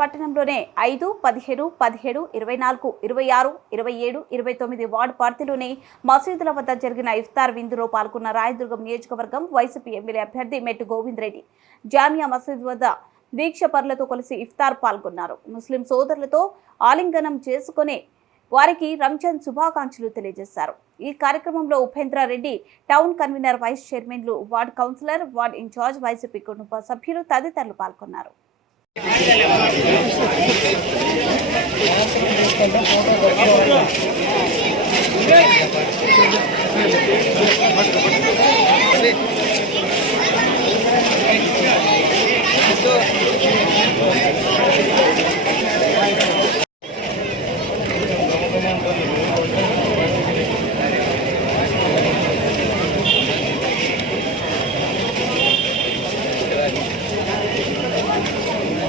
పట్టణంలోనే 5, 15, 17, 24, 26, 27, 29 ward పరిధిలోని మసీదుల వద్ద జరిగిన ఇఫ్తార్ విందులో పాల్గొన్న రాయదుర్గం నియోజకవర్గం వైసీపీ ఎమ్మెల్యే అభ్యర్థి మెట్టు గోవింద్ రెడ్డి జామియా మసీద్ వద్ద దీక్షపరులతో కలిసి ఇఫ్తార్ పాల్గొన్నారు. ముస్లిం సోదరులతో ఆలింగనం చేసుకుని వారికి రంజాన్ శుభాకాంక్షలు తెలియజేశారు. ఈ కార్యక్రమంలో Upendra Reddy, town convener, vice చైర్మన్లు, ward councillor, ward incharge, YCP కుటుంబ సభ్యులు తదితరులు పాల్గొన్నారు.